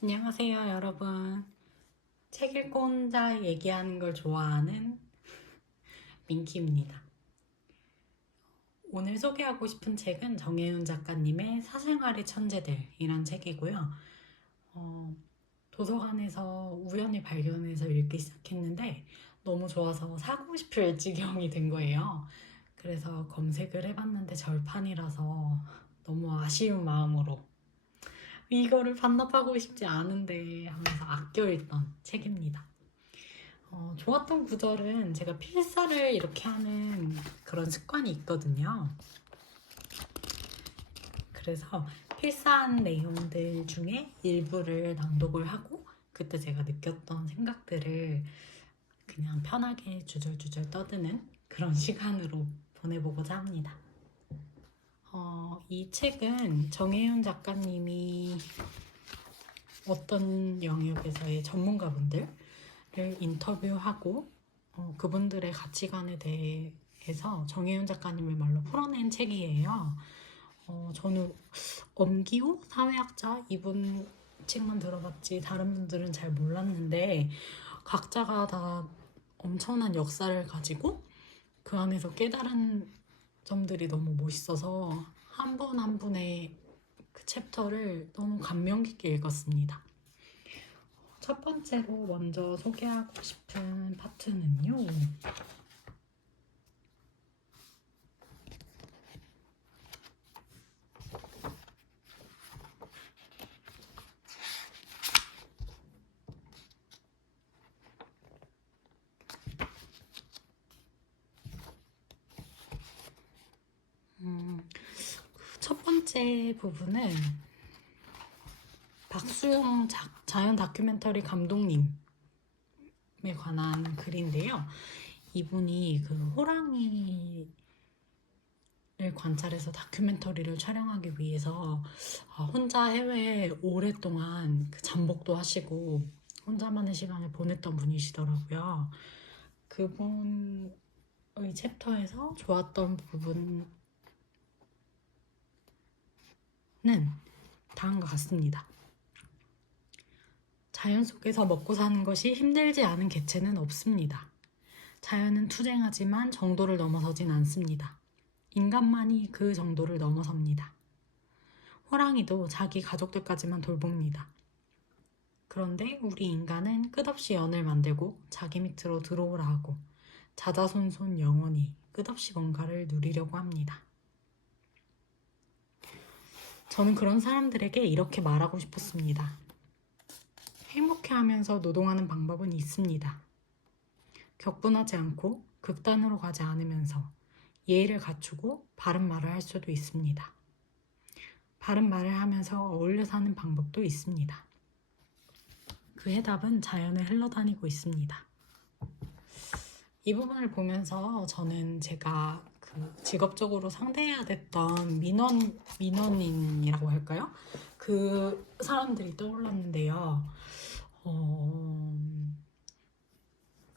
안녕하세요, 여러분. 책 읽고 혼자 얘기하는 걸 좋아하는 민키입니다. 오늘 소개하고 싶은 책은 정혜윤 작가님의 사생활의 천재들이란 책이고요. 도서관에서 우연히 발견해서 읽기 시작했는데 너무 좋아서 사고 싶을 지경이 된 거예요. 그래서 검색을 해봤는데 절판이라서 너무 아쉬운 마음으로 이거를 반납하고 싶지 않은데 하면서 아껴 읽던 책입니다. 좋았던 구절은 제가 필사를 이렇게 하는 그런 습관이 있거든요. 그래서 필사한 내용들 중에 일부를 낭독을 하고 그때 제가 느꼈던 생각들을 그냥 편하게 주절주절 떠드는 그런 시간으로 보내보고자 합니다. 이 책은 정혜윤 작가님이 어떤 영역에서의 전문가분들을 인터뷰하고 그분들의 가치관에 대해서 정혜윤 작가님의 말로 풀어낸 책이에요. 저는 엄기호 사회학자 이분 책만 들어봤지 다른 분들은 잘 몰랐는데 각자가 다 엄청난 역사를 가지고 그 안에서 깨달은 점들이 너무 멋있어서 한 분 한 분의 그 챕터를 너무 감명 깊게 읽었습니다. 첫 번째로 먼저 소개하고 싶은 파트는요. 첫 번째 부분은 박수영 자연 다큐멘터리 감독님에 관한 글인데요. 이분이 그 호랑이를 관찰해서 다큐멘터리를 촬영하기 위해서 혼자 해외에 오랫동안 그 잠복도 하시고 혼자만의 시간을 보냈던 분이시더라고요. 그분의 챕터에서 좋았던 부분은 다음과 같습니다. 자연 속에서 먹고 사는 것이 힘들지 않은 개체는 없습니다. 자연은 투쟁하지만 정도를 넘어서진 않습니다. 인간만이 그 정도를 넘어섭니다. 호랑이도 자기 가족들까지만 돌봅니다. 그런데 우리 인간은 끝없이 연을 만들고 자기 밑으로 들어오라 하고 자자손손 영원히 끝없이 뭔가를 누리려고 합니다. 저는 그런 사람들에게 이렇게 말하고 싶었습니다. 행복해하면서 노동하는 방법은 있습니다. 격분하지 않고 극단으로 가지 않으면서 예의를 갖추고 바른 말을 할 수도 있습니다. 바른 말을 하면서 어울려 사는 방법도 있습니다. 그 해답은 자연에 흘러다니고 있습니다. 이 부분을 보면서 저는 제가 그 직업적으로 상대해야 됐던 민원인이라고 할까요? 그 사람들이 떠올랐는데요.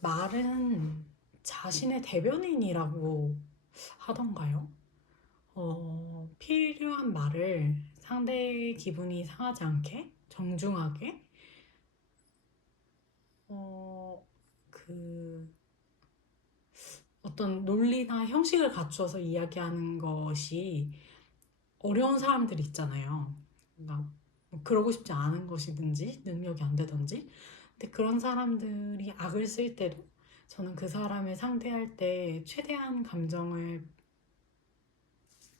말은 자신의 대변인이라고 하던가요? 필요한 말을 상대의 기분이 상하지 않게 정중하게 그 어떤 논리나 형식을 갖추어서 이야기하는 것이 어려운 사람들이 있잖아요. 그러니까 뭐 그러고 싶지 않은 것이든지 능력이 안 되든지. 근데 그런 사람들이 악을 쓸 때도 저는 그 사람을 상대할 때 최대한 감정을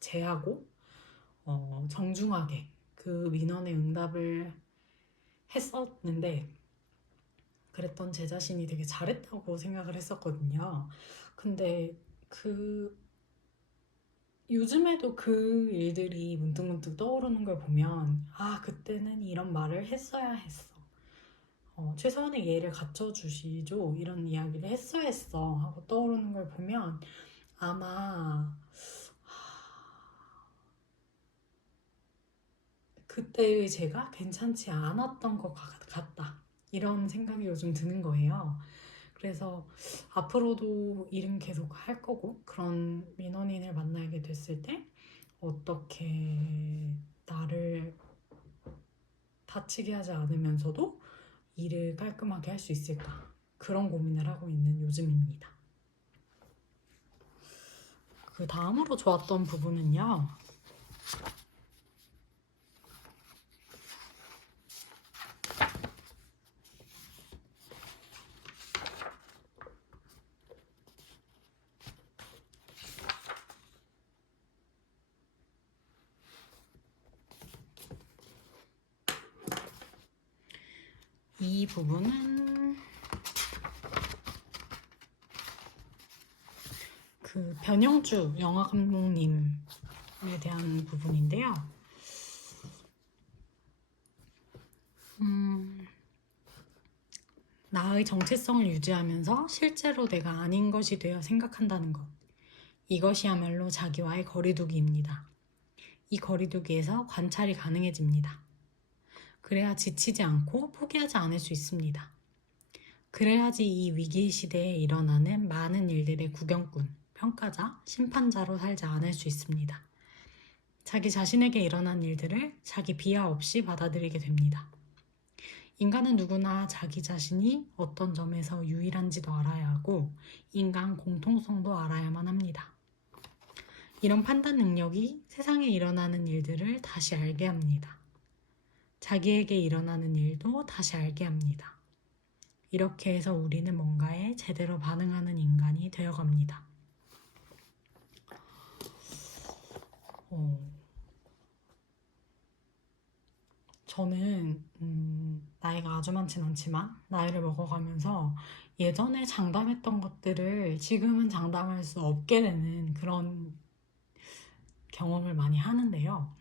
제하고 정중하게 그 민원에 응답을 했었는데 그랬던 제 자신이 되게 잘했다고 생각을 했었거든요. 근데 그 요즘에도 그 일들이 문득문득 떠오르는 걸 보면 그때는 이런 말을 했어야 했어. 최소한의 예의를 갖춰주시죠. 이런 이야기를 했어야 했어 하고 떠오르는 걸 보면 아마 그때의 제가 괜찮지 않았던 것 같다. 이런 생각이 요즘 드는 거예요. 그래서 앞으로도 일은 계속 할 거고 그런 민원인을 만나게 됐을 때 어떻게 나를 다치게 하지 않으면서도 일을 깔끔하게 할 수 있을까? 그런 고민을 하고 있는 요즘입니다. 그 다음으로 좋았던 부분은요. 이 부분은 그 변영주 영화 감독님에 대한 부분인데요. 나의 정체성을 유지하면서 실제로 내가 아닌 것이 되어 생각한다는 것. 이것이야말로 자기와의 거리두기입니다. 이 거리두기에서 관찰이 가능해집니다. 그래야 지치지 않고 포기하지 않을 수 있습니다. 그래야지 이 위기 시대에 일어나는 많은 일들의 구경꾼, 평가자, 심판자로 살지 않을 수 있습니다. 자기 자신에게 일어난 일들을 자기 비하 없이 받아들이게 됩니다. 인간은 누구나 자기 자신이 어떤 점에서 유일한지도 알아야 하고 인간 공통성도 알아야만 합니다. 이런 판단 능력이 세상에 일어나는 일들을 다시 알게 합니다. 자기에게 일어나는 일도 다시 알게 합니다. 이렇게 해서 우리는 뭔가에 제대로 반응하는 인간이 되어갑니다. 저는 나이가 아주 많진 않지만 나이를 먹어가면서 예전에 장담했던 것들을 지금은 장담할 수 없게 되는 그런 경험을 많이 하는데요.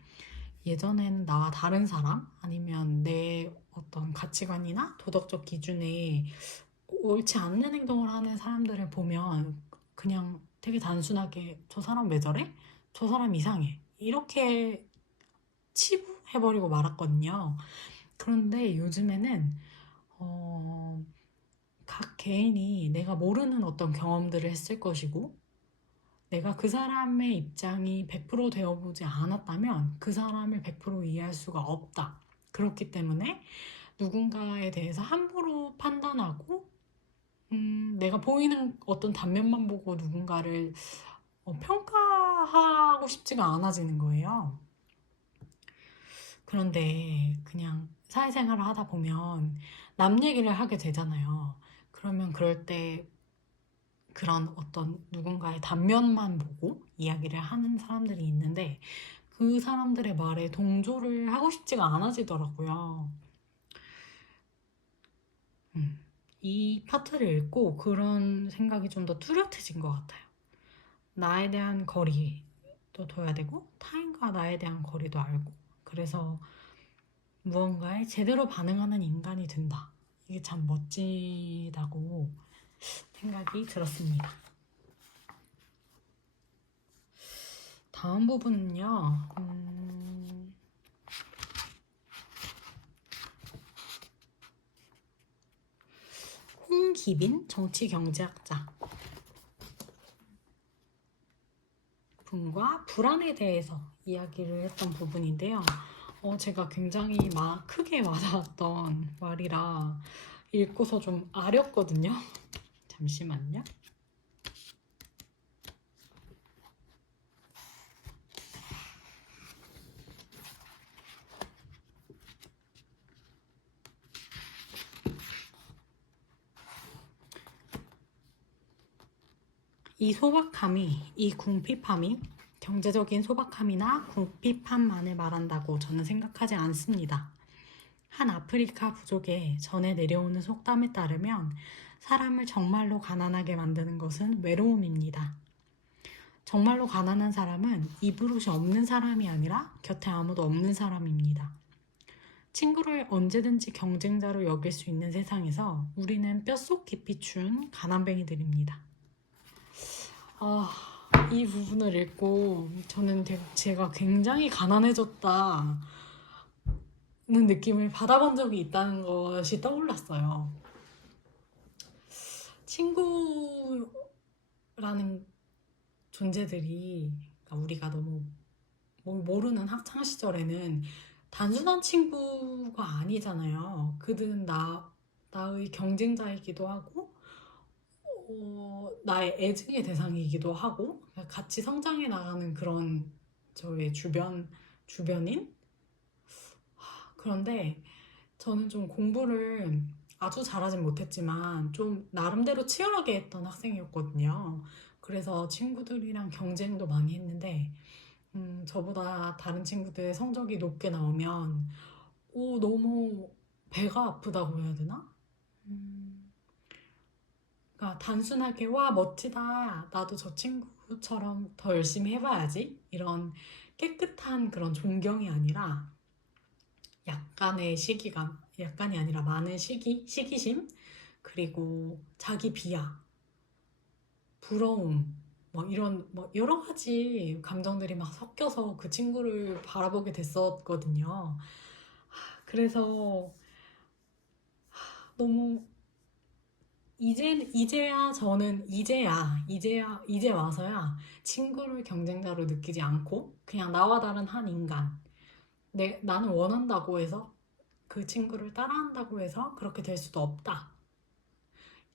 예전에는 나와 다른 사람 아니면 내 어떤 가치관이나 도덕적 기준에 옳지 않는 행동을 하는 사람들을 보면 그냥 되게 단순하게 저 사람 왜 저래? 저 사람 이상해. 이렇게 치부해버리고 말았거든요. 그런데 요즘에는 각 개인이 내가 모르는 어떤 경험들을 했을 것이고 내가 그 사람의 입장이 100% 되어보지 않았다면 그 사람을 100% 이해할 수가 없다. 그렇기 때문에 누군가에 대해서 함부로 판단하고 내가 보이는 어떤 단면만 보고 누군가를 평가하고 싶지가 않아지는 거예요. 그런데 그냥 사회생활을 하다 보면 남 얘기를 하게 되잖아요. 그러면 그럴 때 그런 어떤 누군가의 단면만 보고 이야기를 하는 사람들이 있는데 그 사람들의 말에 동조를 하고 싶지가 않아지더라고요. 이 파트를 읽고 그런 생각이 좀 더 뚜렷해진 것 같아요. 나에 대한 거리도 둬야 되고 타인과 나에 대한 거리도 알고 그래서 무언가에 제대로 반응하는 인간이 된다. 이게 참 멋지다고 생각이 들었습니다. 다음 부분은요. 홍기빈 정치경제학자 분과 불안에 대해서 이야기를 했던 부분인데요. 제가 굉장히 크게 와닿았던 말이라 읽고서 좀 아렸거든요. 잠시만요. 이 소박함이, 이 궁핍함이 경제적인 소박함이나 궁핍함만을 말한다고 저는 생각하지 않습니다. 한 아프리카 부족의 전해 내려오는 속담에 따르면 사람을 정말로 가난하게 만드는 것은 외로움입니다. 정말로 가난한 사람은 입으로이 없는 사람이 아니라 곁에 아무도 없는 사람입니다. 친구를 언제든지 경쟁자로 여길 수 있는 세상에서 우리는 뼛속 깊이 추운 가난뱅이들입니다. 이 부분을 읽고 저는 제가 굉장히 가난해졌다는 느낌을 받아본 적이 있다는 것이 떠올랐어요. 친구라는 존재들이 우리가 너무 모르는 학창 시절에는 단순한 친구가 아니잖아요. 그들은 나의 경쟁자이기도 하고, 나의 애증의 대상이기도 하고, 같이 성장해 나가는 그런 저의 주변인? 그런데 저는 좀 공부를 아주 잘하진 못했지만 좀 나름대로 치열하게 했던 학생이었거든요. 그래서 친구들이랑 경쟁도 많이 했는데, 저보다 다른 친구들 성적이 높게 나오면, 너무 배가 아프다고 해야 되나? 음, 그러니까 단순하게, 와, 멋지다. 나도 저 친구처럼 더 열심히 해봐야지. 이런 깨끗한 그런 존경이 아니라, 약간의 시기감, 약간이 아니라 많은 시기심, 그리고 자기 비하, 부러움, 뭐 이런 뭐 여러 가지 감정들이 막 섞여서 그 친구를 바라보게 됐었거든요. 그래서 너무 이제 와서야 친구를 경쟁자로 느끼지 않고 그냥 나와 다른 한 인간, 나는 원한다고 해서 그 친구를 따라한다고 해서 그렇게 될 수도 없다.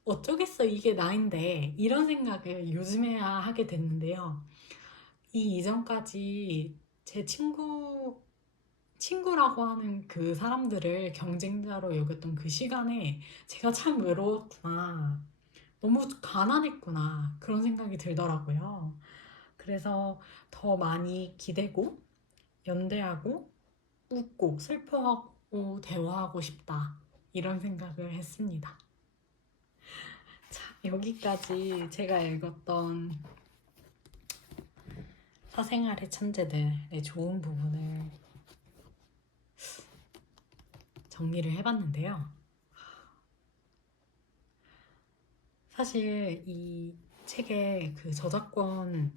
어쩌겠어, 이게 나인데. 이런 생각을 요즘에야 하게 됐는데요. 이 이전까지 제 친구라고 하는 그 사람들을 경쟁자로 여겼던 그 시간에 제가 참 외로웠구나. 너무 가난했구나. 그런 생각이 들더라고요. 그래서 더 많이 기대고, 연대하고, 웃고, 슬퍼하고, 대화하고 싶다. 이런 생각을 했습니다. 자, 여기까지 제가 읽었던 사생활의 천재들의 좋은 부분을 정리를 해봤는데요. 사실 이 책의 그 저작권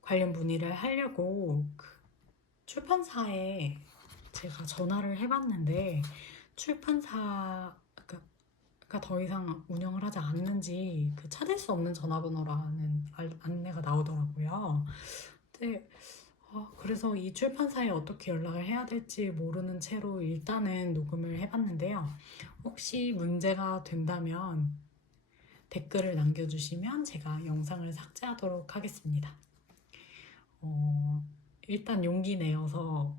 관련 문의를 하려고 그 출판사에 제가 전화를 해봤는데 출판사가 더 이상 운영을 하지 않는지 그 찾을 수 없는 전화번호라는 안내가 나오더라고요. 근데 그래서 이 출판사에 어떻게 연락을 해야 될지 모르는 채로 일단은 녹음을 해봤는데요. 혹시 문제가 된다면 댓글을 남겨주시면 제가 영상을 삭제하도록 하겠습니다. 일단 용기 내어서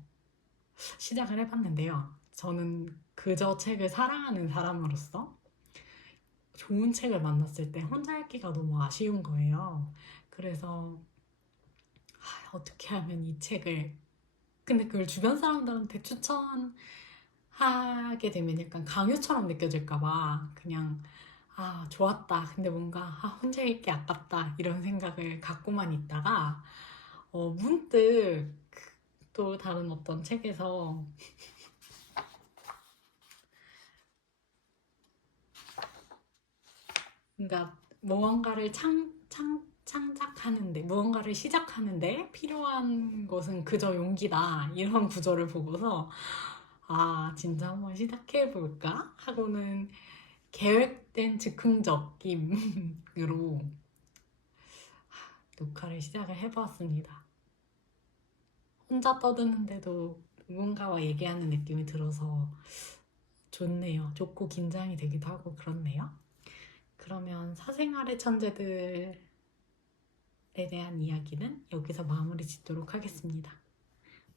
시작을 해봤는데요. 저는 그저 책을 사랑하는 사람으로서 좋은 책을 만났을 때 혼자 읽기가 너무 아쉬운 거예요. 그래서 어떻게 하면 이 책을, 근데 그걸 주변 사람들한테 추천하게 되면 약간 강요처럼 느껴질까봐 그냥 좋았다. 근데 뭔가 혼자 읽기 아깝다. 이런 생각을 갖고만 있다가 문득 또 다른 어떤 책에서 그러니까 무언가를 시작하는데 필요한 것은 그저 용기다. 이런 구절을 보고서 진짜 한번 시작해볼까? 하고는 계획된 즉흥적임으로 녹화를 시작을 해보았습니다. 혼자 떠드는데도 누군가와 얘기하는 느낌이 들어서 좋네요. 좋고 긴장이 되기도 하고 그렇네요. 그러면 사생활의 천재들에 대한 이야기는 여기서 마무리 짓도록 하겠습니다.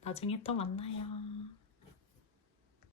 나중에 또 만나요.